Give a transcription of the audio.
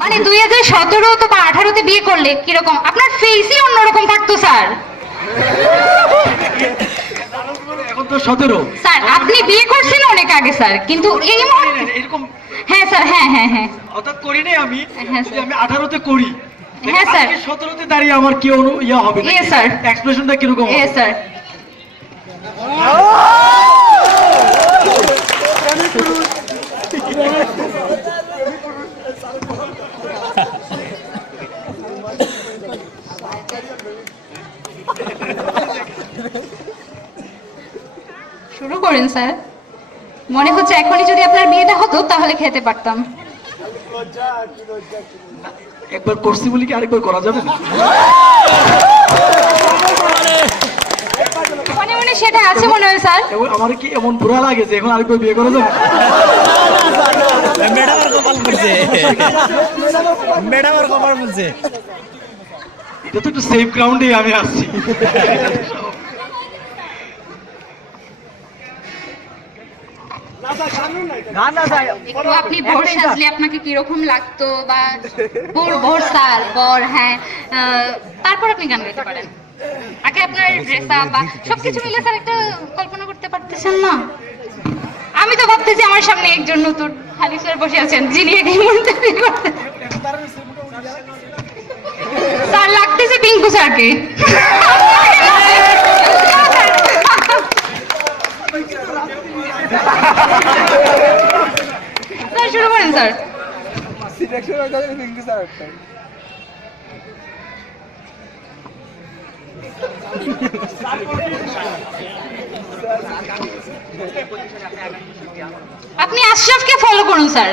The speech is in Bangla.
মানে 2017 তো বা 18-তে বিয়ে করলে কিরকম আপনার ফেসই অন্যরকম থাকতো স্যার। এখন তো 17। স্যার আপনি বিয়ে করছেন অনেক আগে স্যার, কিন্তু এই মুহূর্তে এরকম হ্যাঁ স্যার, হ্যাঁ হ্যাঁ হ্যাঁ অর্থাৎ করি নাই আমি, হ্যাঁ, যদি স্যার। আমি 18-তে করি, হ্যাঁ, স্যার। 17-তে দাঁড়িয়ে আমার কি ইয়া হবে, Yes, স্যার। এক্সপ্রেশনটা কিরকম হবে? হ্যাঁ স্যার। শুরু করেন স্যার। মনে হচ্ছে এখনই যদি আপনার বিয়েটা হতো তাহলে খেতে পারতাম। একবার করছি বলি কি আরেকবার করা যাবে না? মনে মনে সেটা আছে মনে হয় স্যার। আমার কি এমন বুড়া লাগে যে এখন আরেকবার বিয়ে করা যাবে? ম্যাডামের কপাল বলছে, ম্যাডামের কপাল বলছে। এটা তো একটু সেফ গ্রাউন্ডে আমি আসছি। একটু আপনি ভোর সাজলে আপনাকে কিরকম লাগতো, বা ভোর ভোর স্যার বর, হ্যাঁ তারপর আপনি গান গাইতে পারেন। আগে আপনার ড্রেস আপ বা সবকিছু মিলে স্যার একটা কল্পনা করতে পারতেছেন না? আমি তো ভাবতেছি আমার সামনে একজন নতুন হালি স্যার বসে আছেন, যিনি এই মুহূর্তে বিয়ে করতে স্যার লাগতেছে পিঙ্কু স্যারকে। স্যার শুরু করেন স্যার। আপনি আশরাফকে ফলো করুন স্যার।